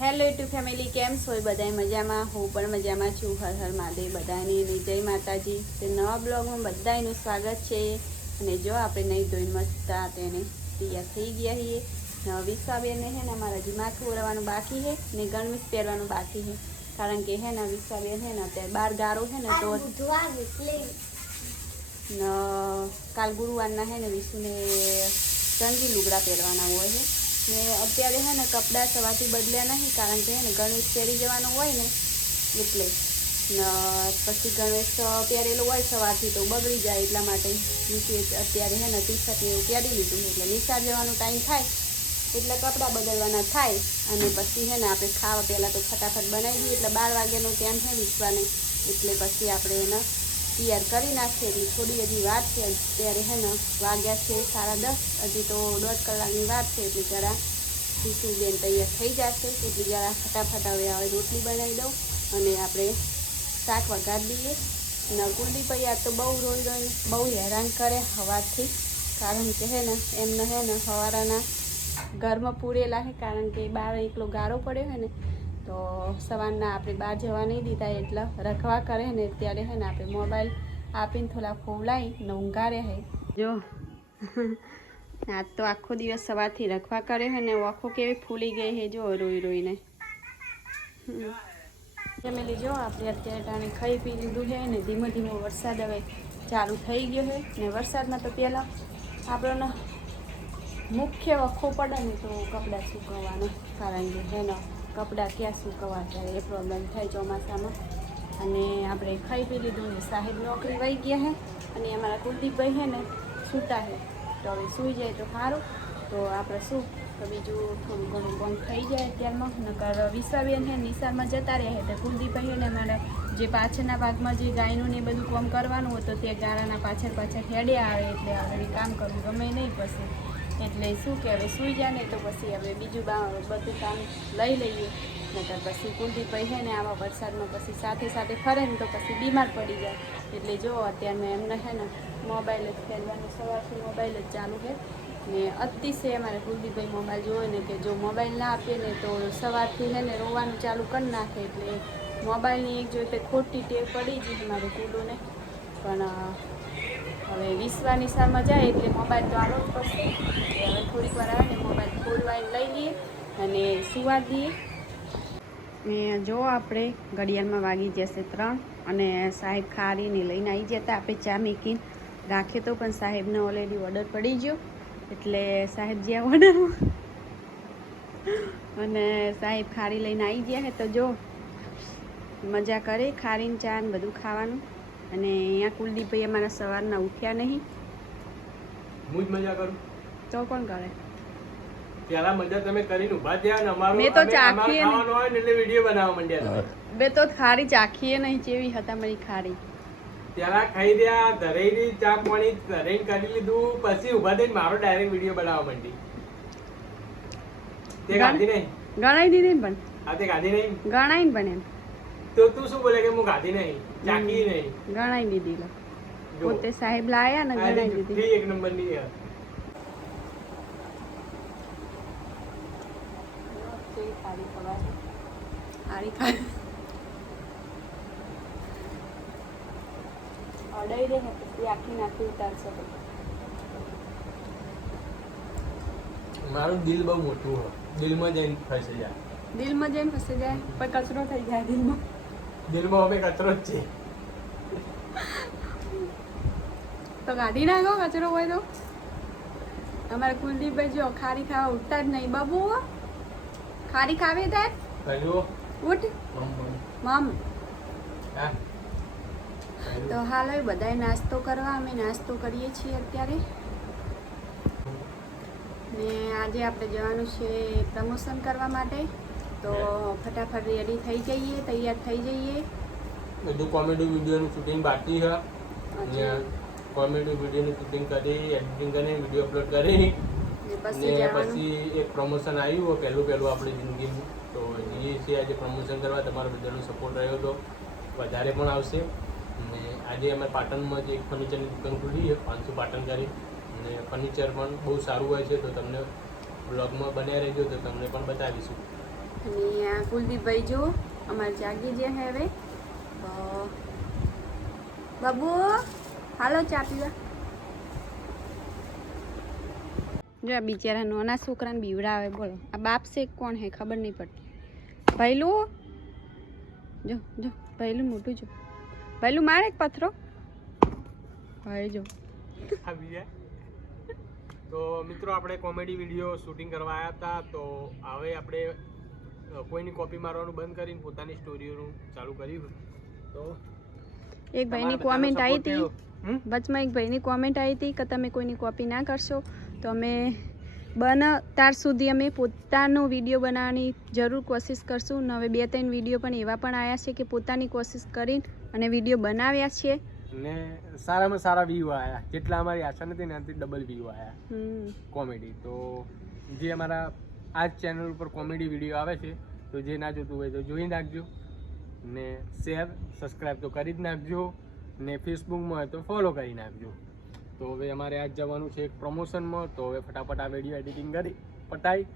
Hello YouTube family, કેમ છો? બધાય મજામાં? હું પણ મજામાં છું. હર હર મહાદેવ બધાની જય માતાજી. તે નવા બ્લોગમાં બધાનું સ્વાગત છે. અને જો આપણે નહીં ધોઈને મસ્ત તેને તૈયાર થઈ ગયા છીએ. વિશ્વાબેનને હે ને અમારા હજી માથું ઓરવાનું બાકી છે ને ગણવેશ પહેરવાનું બાકી છે. કારણ કે હે ને વિશ્વાબેન હે ને અત્યારે બાર ગારો છે ને તો કાલ ગુરુવારના હે ને વિશુને રંગી લુગડા પહેરવાના હોય છે. ને અત્યારે હે ને કપડાં સવારથી બદલ્યા નહીં, કારણ કે હે ને ગણવેશ પહેરી જવાનું હોય ને એટલે પછી ગણવેશ પહેરેલો હોય સવારથી તો બગડી જાય, એટલા માટે અત્યારે હે ને ટી શર્ટ એવું પહેરી લીધું. એટલે નિશાળ જવાનો ટાઈમ થાય એટલે કપડાં બદલવાના થાય. અને પછી હે ને આપણે ખાવા પહેલાં તો ફટાફટ બનાવી દઈએ, એટલે 12 વાગ્યાનો ટાઈમ છે વિશ્વાને, એટલે પછી આપણે એને તૈયાર કરી નાખીએ. એટલે થોડી હજી વાર છે. અત્યારે હે ને વાગ્યા છે 10:30, હજી તો 1.5 કલાકની વાર છે. એટલે જરા વિશુબેન તૈયાર થઈ જશે. એટલે જરા ફટાફટ હવે રોટલી બનાવી દઉં અને આપણે શાક વઘારી દઈએ. અને કુલદીપ યાર તો બહુ રોઈ બહુ હેરાન કરે સવારથી, કારણ કે હે ને એમને હે ને સવારના ઘરમાં પૂરેલા છે, કારણ કે બહાર એકલો ગારો પડ્યો હોય ને તો સવારના આપણે બહાર જવા નહીં દીધા, એટલે રખવા કરે ને ત્યારે હે ને આપણે મોબાઈલ આપીને થોડા ફોવલાઈને ઊંઘાડે છે. જો આજ તો આખો દિવસ સવારથી રખવા કરે છે ને આંખો કેવી ફૂલી ગઈ છે જો રોઈ રોઈને. ફેમિલી જો આપણે અત્યારે ટાણે ખાઈ પી લીધું છે ને ધીમો ધીમો વરસાદ હવે ચાલુ થઈ ગયો છે. ને વરસાદમાં તો પહેલાં આપણને મુખ્ય વખો પડે ને તો કપડાં સૂકવવાનો, કારણ કે એનો કપડાં ક્યાં સૂકવવા જાય એ પ્રોબ્લેમ થાય ચોમાસામાં. અને આપણે ખાઈ પી લીધું ને સાહેબ નોકરી વહી ગયા છે અને અમારા કુલદીપભાઈ છે ને સૂતા છે. તો હવે સૂઈ જાય તો સારું, તો આપણે શું તો બીજું થોડું ઘણું બંધ થઈ જાય અત્યારમાં. નકર વિશ્વાબેન છે નિશાળમાં જતા રહે તો કુલદીપભાઈ ને અમારા જે પાછળના ભાગમાં જે ગાયનું ને બધું કામ કરવાનું હોય તો તે ગાળાના પાછળ હેડ્યા આવે, એટલે હવે કામ કરવું ગમે નહીં પછી. એટલે શું કે હવે સૂઈ જાય ને તો પછી હવે બીજું બધું કામ લઈ લઈએ. નકર પછી કુલદીપભાઈ છે ને આવા વરસાદમાં પછી સાથે સાથે ફરે ને તો પછી બીમાર પડી જાય. એટલે જો અત્યારમાં એમને છે ને મોબાઈલ જ ખેલવાનું, સવારથી મોબાઈલ જ ચાલુ છે. ને અતિશય અમારે કુલદીપભાઈ મોબાઈલ જોવે ને કે જો મોબાઈલ ના આપીએ ને તો સવારથી છે ને રોવાનું ચાલુ કરી નાખે. એટલે મોબાઈલની એક જોઈતે ખોટી ટેવ પડી ગઈ અમારે કુલુને. પણ હવે વિશ્વા નિશાળમાં જાય એટલે મોબાઈલ તો આવવો જ પડશે. એટલે હવે થોડીક વાર આવે ને મોબાઈલ ખોલવાઈને લઈ લઈએ અને સુવા દઈએ. ને જો આપણે ઘડિયાળમાં વાગી જશે 3 અને સાહેબ ખારીને લઈને આવી જતા. આપણે ચા મેકીને રાખીએ તો પણ સાહેબને ઓલરેડી ઓર્ડર પડી ગયો, એટલે સાહેબ જ્યાં ઓર્ડરમાં અને સાહેબ ખારી લઈને આવી ગયા છે. તો જો મજા કરે ખારીને ચા ને બધું ખાવાનું. અને અહીંયા કુલદીપભાઈ અમારા સવારના ઉઠ્યા નહીં. હું જ મજા કરું તો કોણ કરે? પેલા મજા તમે કરીને ઊભા થયા ને અમારું મેં તો ચાખીએ ખાવાનું હોય ને એટલે વિડિયો બનાવવા માંડ્યા. બે તો ખારી ચાખીએ નહીં કેવી હતા મારી ખારી. પેલા ખાઈ રહ્યા, ધરેલી ચા પાણી ધરેને કરી લીધું, પછી ઊભા થઈને મારો ડાયરેક્ટ વિડિયો બનાવવા માંડી. તે ગાધી નહીં? ગણાઈ દીધી ને પણ. હા તે ગાધી નહીં? ગણાઈ ને પણ એમ. તો તું શું બોલે કે હું ગાધી નહીં, ચાખી નહીં? ગણાઈ દીધી લો. પોતે સાહેબ લાયા ને ગણાઈ દીધી. એક નંબર ની છે. ખારી ખવાય. ખારી ખાય. અડાઈ દે ને પછી આખી નાખી ઉતારશે. મારું દિલ બહુ મોટું હોય, દિલમાં જઈને ફસી જાય. દિલમાં જઈને ફસી જાય પણ કચરો થઈ જાય દિલમાં. દિલમાં અમે કચરો જ છે. તો કાઢી નાખો કચરો હોય તો. અમારે કુલદીપભાઈ જો ખારી ખાવા ઉઠતા જ નહીં. બાબુ ખારી ખાવી તાર ઉઠ મમ. તો હાલ હવે બધાએ નાસ્તો કરવા, અમે નાસ્તો કરીએ છીએ અત્યારે. ને આજે આપણે જવાનું છે પ્રમોશન કરવા માટે, તો ફટાફટ રેડી થઈ જઈએ, તૈયાર થઈ જઈએ. બધું કોમેડી વિડીયોનું શૂટિંગ બાકી છે. કોમેડી વિડીયોનું શૂટિંગ કરી, એડિટિંગ કરી, વિડીયો અપલોડ કરી ને પછી એક પ્રમોશન આવ્યું પહેલું આપણી જિંદગીનું. તો જઈએ છીએ આજે પ્રમોશન કરવા. તમારો બધાનો સપોર્ટ રહ્યો તો વધારે પણ આવશે. અને આજે અમે પાટણમાં જે એક ફર્નિચરની દુકાન ખુલી છે 500 પાટણ કરી, અને ફર્નિચર પણ બહુ સારું હોય છે. તો તમને બ્લોગમાં બન્યા રહેજો તો તમને પણ બતાવીશું. અને અહીંયા કુલદીપભાઈ જો અમારે જાગી ગયા હે હવે. બાબુ હાલો ચા પીવા. જો આ બિચારા નાના છોકરાને બીવડાવે. બોલો આ બાપ છે કોણ હે ખબર નહીં પડતી. ભૈલું જો જો ભૈલું મોટું જો ભૈલું મારે એક પથરો ભાઈ જો. તો મિત્રો આપણે કોમેડી વિડીયો શૂટિંગ કરવા આવ્યા હતા. તો હવે આપણે કોઈની કોપી મારવાનું બંધ કરીને પોતાની સ્ટોરીઓનું ચાલુ કર્યું. તો એક ભાઈની કોમેન્ટ આવી હતી વચમાં, એક ભાઈની કોમેન્ટ આવી હતી કે તમે કોઈની કોપી ના કરશો તો અમે ત્યાર સુધી અમે પોતાનો વિડીયો બનાવવાની જરૂર કોશિશ કરશું. ને હવે 2-3 વિડીયો પણ એવા પણ આવ્યા છે કે પોતાની કોશિશ કરીને અને વિડીયો બનાવ્યા છે ને સારામાં સારા વ્યૂ આવ્યા. જેટલા અમારી આશા નથી ને એનાથી ડબલ વ્યૂ આવ્યા કોમેડી. તો જે અમારા આ ચેનલ ઉપર કોમેડી વિડીયો આવે છે તો જે ના જોતું હોય તો જોઈ નાખજો ને શેર સબસ્ક્રાઈબ તો કરી જ નાખજો ને ફેસબુકમાં હોય તો ફોલો કરી નાખજો. તો હવે અમારે આજ જવાનું છે એક પ્રમોશનમાં. તો હવે ફટાફટ આ વિડીયો એડિટિંગ કરી પતાવી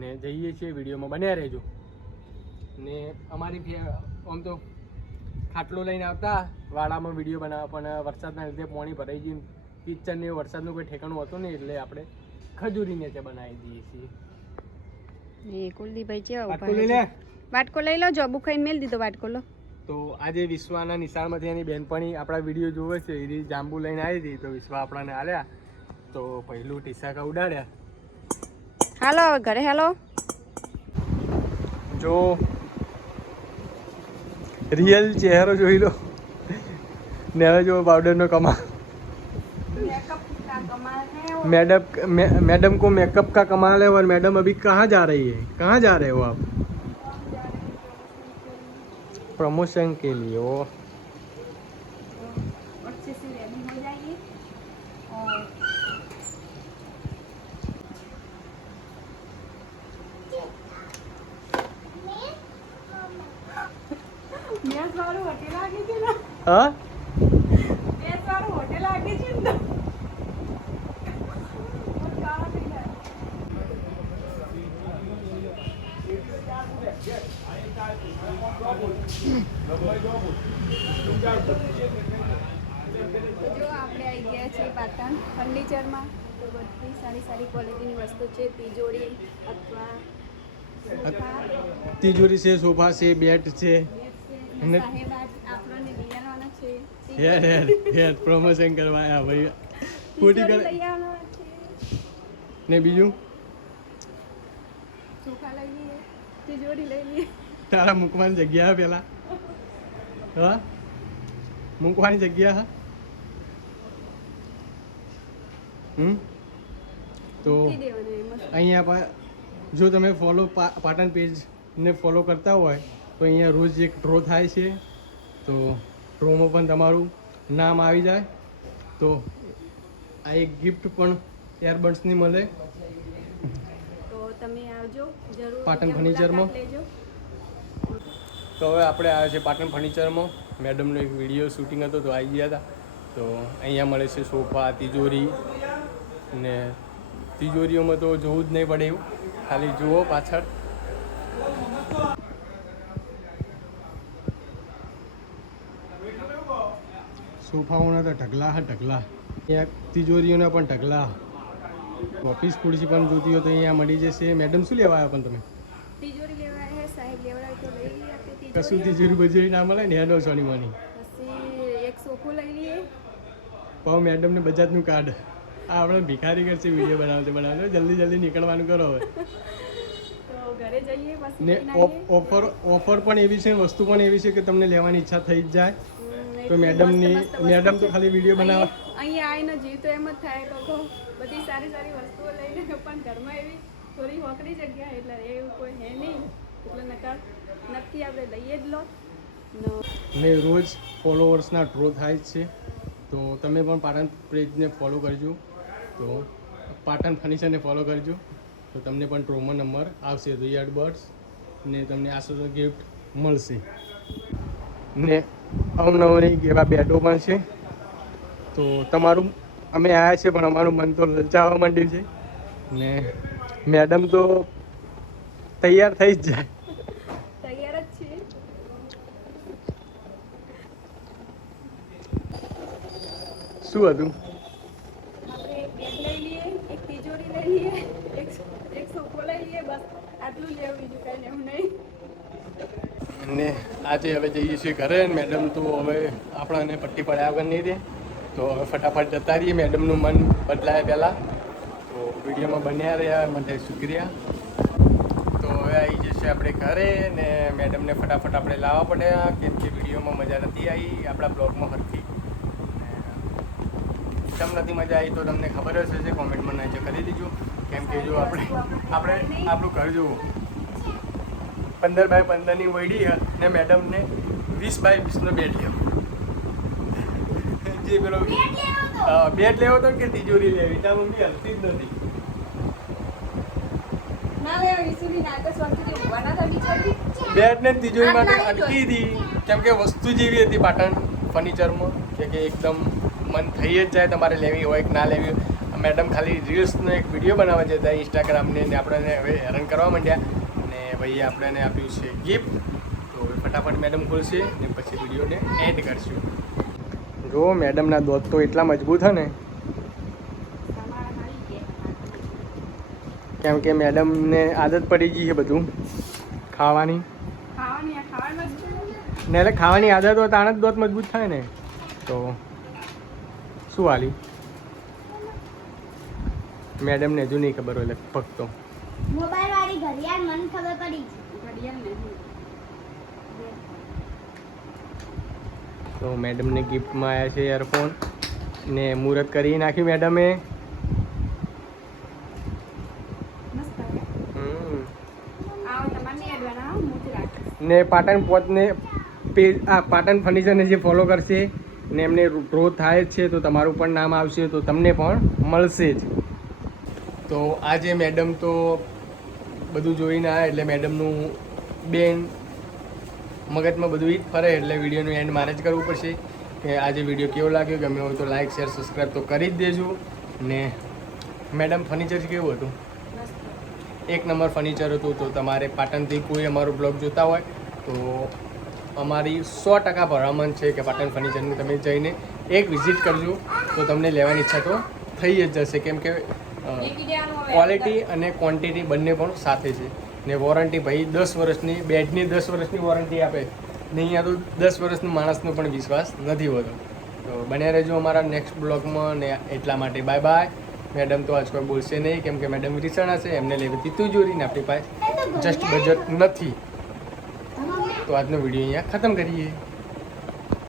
ને જઈએ છીએ. વિડીયોમાં બન્યા રહેજો. ને અમારી આમ તો ખાટલો લઈને આવતા વાડામાં વિડીયો બનાવવા, પણ વરસાદના લીધે પાણી ભરાઈ ગયું. કિચનને વરસાદનું કોઈ ઠેકાણું હતું નહીં એટલે આપણે ખજૂરી નીચે બનાવી દઈએ છીએ. એ કુલદીપભાઈ છે વાટકો લઈ લો. જોબુ ખાઈને મેલ દીધો વાટકો લો. તો આજે વિશ્વાના નિશાળમાંથી એની બહેનપણી આપણા વિડીયો જોવે છે. એ જાંબુ લઈને આવી હતી તો વિશ્વા આપણાને આલ્યા. તો પહેલું ટીસાકા ઉડાડ્યા. હાલો હવે ઘરે હાલો. જો રિયલ ચહેરો જોઈ લો ને હવે જો પાउडर कमाल. मैडम को मेकअप का कमाल है. और मैडम अभी कहाँ जा रही है? कहाँ जा रहे हो आप? प्रमोशन के लिए. वो अच्छे से रेडी हो जाइए और મેસ વાળું હોટેલ આગે છે ને. हाँ મેસ વાળું હોટેલ આગે છે ને. જો આપણે આવી ગયા છીએ પાટણ ફર્નિચરમાં. તો બધી સારી સારી ક્વોલિટીની વસ્તુ છે. તિજોરી અથવા तिजोरी से सोफा से बेड से આપણને દિયાવાનો છે. यार यार यार प्रमोशन करवाया भाई. ખોટી કર લઈ આવવાનો છે. ને બીજું સોફા લઈ લઈએ, તિજોરી લઈ લઈએ. તારા મૂકવાની જગ્યા પેલા હા મૂકવાની જગ્યા હા. તો અહીંયા પણ જો તમે ફોલો પાટણ પેજને ફોલો કરતા હોય તો અહીંયા રોજ એક ડ્રો થાય છે. તો ડ્રોમાં પણ તમારું નામ આવી જાય. તો આ એક ગિફ્ટ પણ એરબડ્સની મળે. તો તમે આવજો જરૂર પાટણ ફર્નિચરમાં. તો હવે આપણે આવ્યા છે પાટણ ફર્નિચરમાં. મેડમનો એક વિડીયો શૂટિંગ હતો તો આવી ગયા હતા. તો અહીંયા મળે છે સોફા, તિજોરી ને તિજોરીઓમાં તો જોવું જ નહીં પડે એવું, ખાલી જુઓ પાછળ. સોફાઓના તો ઢગલા હા ઢગલા. અહીંયા તિજોરીઓના પણ ઢગલા. ઓફિસ ખુરશી પણ જોતી હોય તો અહીંયા મળી જશે. મેડમ શું લેવા આવ્યા પણ તમે? તિજોરી લેવા હે સાહેબ, લેવડાય તો લઈ લઈએ આપણે તિજોરી. કશું તિજોરી બજોરી ના મળે ને હેડો સોની મોની. પછી એક સોફો લઈ લઈએ. પાવ મેડમને બજાજનું કાર્ડ. આ આપણે ભિખારી કરશે વિડીયો બનાવતે જલ્દી જલ્દી નીકળવાનું કરો હવે. તો ઘરે જઈએ પછી ને ઓફર પણ એવી છે, વસ્તુ પણ એવી છે કે તમને લેવાની ઈચ્છા થઈ જ જાય. તો મેડમ તો ખાલી વિડીયો બનાવવા અહીંયા આવીને જીવ તો એમ જ થાય તો બધી સારી સારી વસ્તુઓ લઈને પણ ઘરમાં એવી થોડી હોકરી જગ્યા એટલે એવું કોઈ હે નહીં એટલે નક્કી આપણે લઈએ જ લો. ને રોજ ફોલોવર્સના ડ્રો થાય જ છે. તો તમે પણ પાટણ પેજને ફોલો કરજો. તો પાટણ ફર્નિચરને ફોલો કરજો તો તમને પણ ડ્રોમાં નંબર આવશે. તો ઈયરબડ્સ ને તમને આસો ગિફ્ટ મળશે. ને અવનવની એવા બેડો પણ છે. તો તમારું અમે આવ્યા છીએ પણ અમારું મન તો લલચાવવા માંડ્યું છે. ને મેડમ તો તૈયાર થઈ જ જાય. શું હતું? આપણે એક બેગ લઈ લઈએ, એક તિજોરી લઈ લઈએ, એક સોફો લઈ લઈએ, બસ આટલું લેવું, બીજું કાંઈ લેવું નહીં. અને આજે હવે જઈએ છીએ ઘરે. મેડમ તો હવે આપણાને પટ્ટી પડ્યા વગર નહીં રહે, તો હવે ફટાફટ જતા રહીએ. મેડમનું મન બદલાય પહેલાં, તો વિડીયોમાં બન્યા રહ્યા માટે શુક્રિયા. તો હવે આવી જશે આપણે ઘરે, ને મેડમને ફટાફટ આપણે લાવવા પડ્યા, કેમ કે વિડીયોમાં મજા નથી આવી આપણા બ્લોગમાં હરખી. કેમ નથી મજા આવી તો તમને ખબર જ હશે, કોમેન્ટમાં નીચે કરી દેજો. કેમ કે જો આપણે આપણું ઘર જુઓ, 15x15ની વડી ને મેડમને 20x20નો બેડ લેવો. જે પેલો બેડ લેવો તો કે તિજોરી લેવી, ત્યાં મમ્મી હલતી જ નથી. બેડ ને તિજોરી માટે અટકી હતી, કેમ કે વસ્તુ જેવી હતી પાટણ ફર્નિચરમાં કે એકદમ મન થઈ જ જાય તમારે લેવી હોય કે ના લેવી હોય. મેડમ ખાલી રીલ્સનો એક વિડીયો બનાવવા જતા ઇન્સ્ટાગ્રામને, ને આપણને હવે હેરાન કરવા માંડ્યા. ને ભાઈએ આપણને આપ્યું છે ગિફ્ટ, તો ફટાફટ મેડમ ખોલશે ને પછી વિડીયોને એન્ડ કરશું. જો મેડમના દોત તો એટલા મજબૂત છે ને, કેમ કે મેડમને આદત પડી ગઈ છે બધું ખાવાની, ને એટલે ખાવાની આદત હોય તાણ જ દોત મજબૂત થાય ને. તો શું હાલી મેડમને હજુ નહીં ખબર હોય લગભગ તો. મોબાઈલ વાળી ઘડિયાળ મને ખબર પડી છે. તો મેડમને ગિફ્ટમાં આવ્યા છે ઇયરફોન, ને મુહૂર્ત કરી નાખ્યું મેડમે. ને પાટણ પોતને પેજ પાટણ ફર્નિચરને જે ફોલો કરશે ને એમને ગ્રોથ થાય જ છે, તો તમારું પણ નામ આવશે, તો તમને પણ મળશે જ. તો આજે મેડમ તો બધું જોઈને આવ્યા, એટલે મેડમનું બેન મગજમાં બધું જ ફરે, એટલે વિડીયોનું એન્ડ મારે જ કરવું પડશે. કે આજે વિડીયો કેવો લાગ્યો, ગમે હોય તો લાઇક શેર સબસ્ક્રાઈબ તો કરી જ દેજો. ને મેડમ ફર્નિચર કેવું હતું? એક નંબર ફર્નિચર હતું. તો તમારે પાટણથી કોઈ અમારો બ્લોગ જોતા હોય તો અમારી 100% ભલામણ છે કે પાટણ ફર્નિચરની તમે જઈને એક વિઝિટ કરજો, તો તમને લેવાની ઈચ્છા તો થઈ જ જશે. કેમ કે ક્વોલિટી અને ક્વોન્ટિટી બંને પણ સાથે છે. ને વોરંટી ભાઈ 10 વર્ષની, બેડની 10 વર્ષની વોરંટી આપે ને. અહીંયા તો 10 વર્ષનું માણસનો પણ વિશ્વાસ નથી હોતો. તો બન્યા રહેજો અમારા નેક્સ્ટ બ્લોગમાં. ને એટલા માટે બાય બાય. મેડમ તો આજ કોઈ બોલશે નહીં, કેમ કે મેડમ રીસણા છે, એમને લેવી તિજોરી ને આપણી પાસે જસ્ટ બજેટ નથી. તો આજનો વિડીયો અહીંયા ખતમ કરીએ.